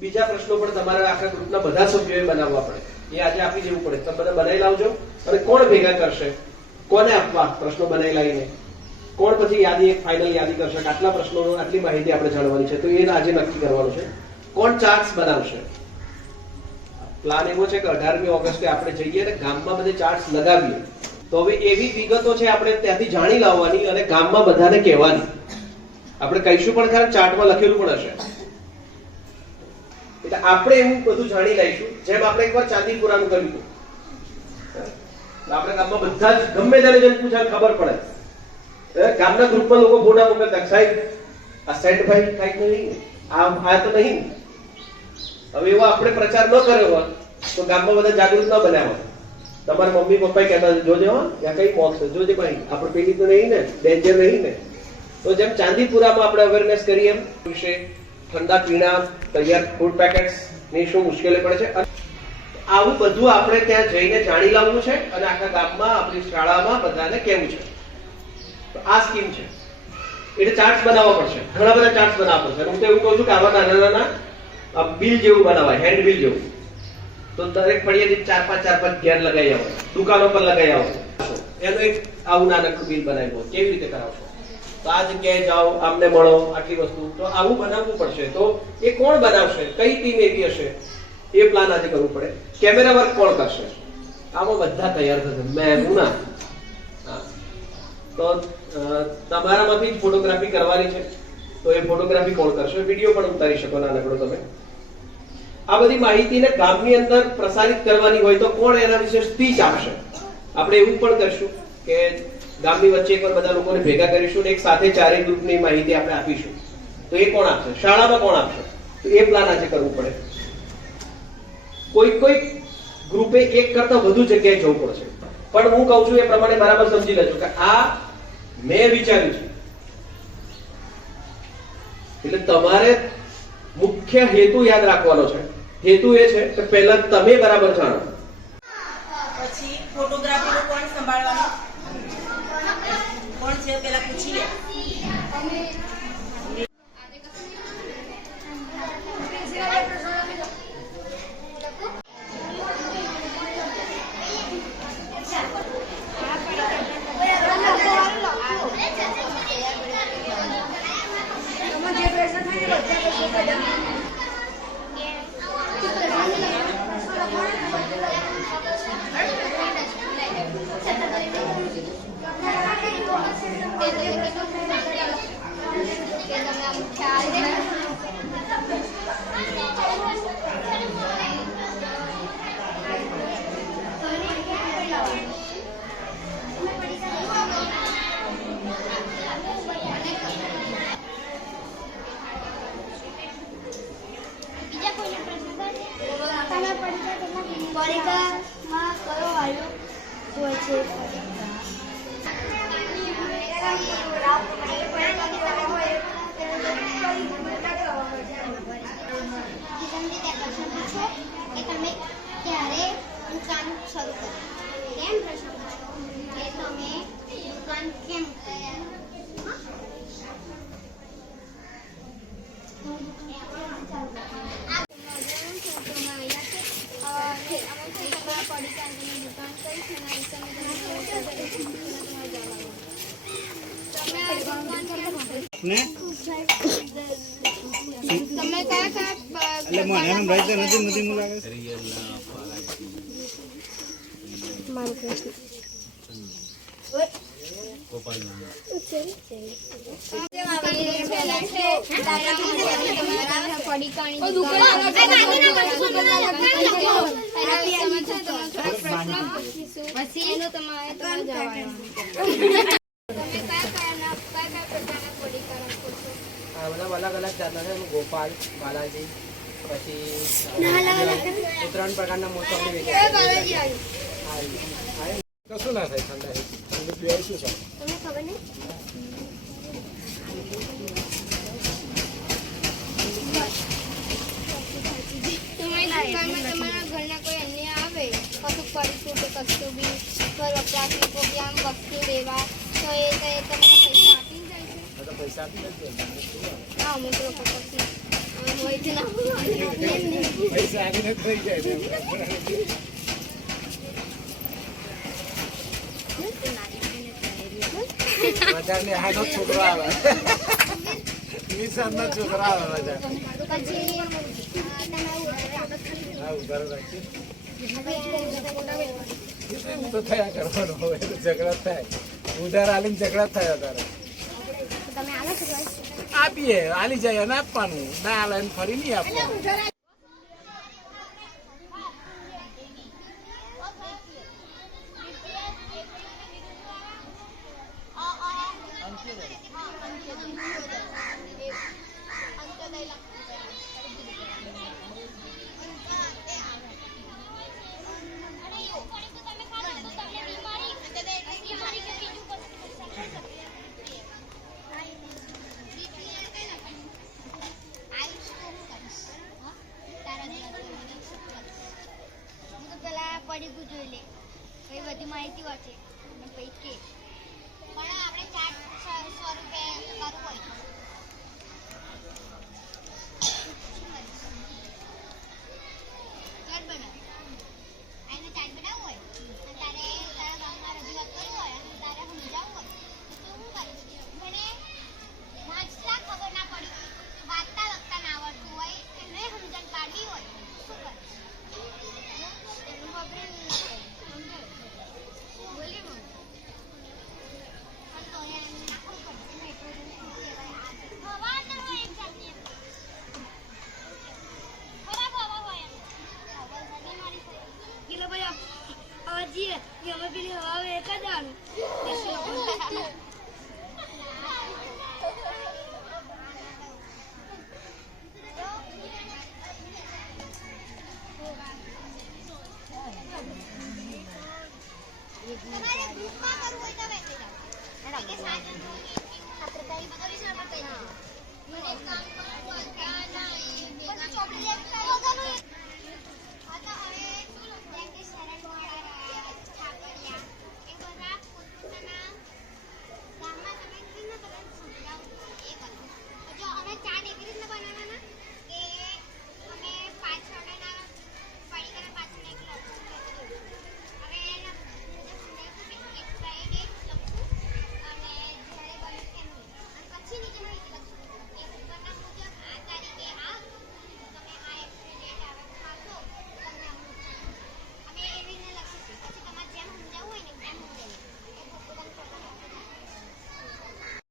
બીજા પ્રશ્નો પણ તમારા આખા ગ્રુપના બધા સભ્યોએ બનાવવા પડે. એ આજે આપી દેવું પડે. તમે બધા બનાવી લાવજો. અને કોણ ભેગા કરશે? કોને આપવા? પ્રશ્નો બનાવી લાવીને કોણ પછી યાદી એક ફાઇનલ યાદી કરશે? આટલા પ્રશ્નો આટલી માહિતી આપણે જાણવાની છે. તો એ આજે નક્કી કરવાનું છે. કોણ ચાર્ટ્સ બનાવશે? પ્લાન એવો છે કે અઢારમી ઓગસ્ટે આપણે જઈએ અને ગામમાં બધે ચાર્ટ્સ લગાવીએ. તો હવે એવી વિગતો છે આપણે ત્યાંથી જાણી લાવવાની અને ગામમાં બધાને કહેવાની. આપણે કહીશું પણ ખરા ચાર્ટમાં લખેલું પણ હશે. એટલે આપણે એવું બધું જાણી લઈશું જેમ આપણે એકવાર ચાંદીપુરાનું કર્યું આપણે ગામમાં બધા જ ગમે ત્યારે જેમ પૂછાય ખબર પડે. ગામના ગ્રુપમાં લોકો ફોટા મોકલતા સાહેબ આ સેટ ભાઈ કાંઈક નહીં. આ આ તો નહીં હવે એવો આપણે પ્રચાર ન કર્યો હોત તો ગામમાં બધા જાગૃત ન બન્યા હોત. તમારા મમ્મી પપ્પા કહેતા હતા, જોજે ત્યાં કઈ બોક્સ જોજે ભાઈ આપણે પેલી તો નહીં ને ડેન્જર નહીં ને. તો જેમ ચાંદીપુરામાં આપણે અવેરનેસ કરીએ એમ. વિશે ઠંડા પીણા, તૈયાર ફૂડ પેકેટ્સની શું મુશ્કેલી પડે છે? આવું બધું આપણે ત્યાં જઈને જાણી લાવવું છે અને આખા ગામમાં, આપણી શાળામાં બધાને કહેવું છે. આ સ્કીમ છે. એટલે ચાર્ટ્સ બનાવવા પડશે. ઘણા બધા ચાર્ટ બનાવવા પડશે. હું તો એવું કહું છું કે આવા નાના નાના બિલ જેવું બનાવાય હેન્ડ બિલ જેવું. તો દરેક ફળિયાથી ચાર પાંચ ચાર પાંચ ઘેર લગાવી આવો. દુકાનો પર લગાવી આવો. એનું એક આવું નાનકડું બિલ બનાવ્યું કેવી રીતે કરાવશો? તો આ જગ્યાએ જાઓ આમને મળો આટલી વસ્તુ. તો આવું બનાવવું પડશે. તો એ કોણ બનાવશે? કઈ ટીમ એવી હશે? એ પ્લાન આજે કરવું પડે. કેમેરા વર્ક કોણ કરશે? આમાં બધા તૈયાર થશે. મેં હું ના. તો તમારામાંથી જ ફોટોગ્રાફી કરવાની છે. તો એ ફોટોગ્રાફી કોણ કરશે? વીડિયો પણ ઉતારી શકો નાનકડો તમે. આ બધી માહિતીને ગામની અંદર પ્રસારિત કરવાની હોય તો કોણ એના વિશે સ્પીચ આપશે? આપણે એવું પણ કરશું કે ગામની વચ્ચે એકવાર બધા લોકોને ભેગા કરીશું એક સાથે ચારેય ગ્રુપની માહિતી આપણે આપીશું. તો એ કોણ આપશે? શાળામાં કોણ આપશે? તો એ પ્લાન આજે કરવું પડે. કોઈ કોઈ ગ્રુપે એક કરતા વધુ જગ્યાએ જવું પડશે. પણ હું કહું છું એ પ્રમાણે બરાબર સમજી લેજો કે આ મેં વિચાર્યું છે. એટલે તમારે મુખ્ય હેતુ યાદ રાખવાનો છે. હેતુ એ છે કે પહેલા તમે બરાબર જાણો. પછી ફોટોગ્રાફીનું કોણ સંભાળવાનું? કોણ છે પેલા પૂછી લે તમે કયો હોય છે કે તમે ક્યારે દુકાન શરૂ કેમ પ્રશ્ન પૂછો કે તમે કેમ ને? તમે કયા કયા એટલે મને એમ રહી નથી નથી મને લાગે છે. પછી એનો તમારે તમારે જવાનું તમે કયા કયા કયા કયા પ્રકારના પડીકારો કરશો બધા અલગ અલગ જાતના છે. ગોપાલ બાલાજી પછી એ ત્રણ પ્રકારના મોસમની કશું ના થાય ઠંડા ઠંડી પીવાય શું છે? તમને ખબર નહીં? તમારા ઘરના કોઈ અન્ય આવે? કશું કરીશું કે કશું બી? ઘર વપરાશનું પ્રોગ્રામ આમ વસ્તુ લેવા તો એ તમને પૈસા આપીને જાય છે. આ પૈસા આપી જાય બજારની હાથો છોકરો આવે. આવે તો થયા કરવાનું હવે ઝઘડા થાય. ઉધાર આલીને ઝઘડા થયા તારે તમે આલો છો? આપીએ. આલી જાય અને આપવાનું. ના ને ફરી નહીં આપવાનું હું તો પેલા પડીકું જોઈ લે પછી બધી માહિતી Thank you.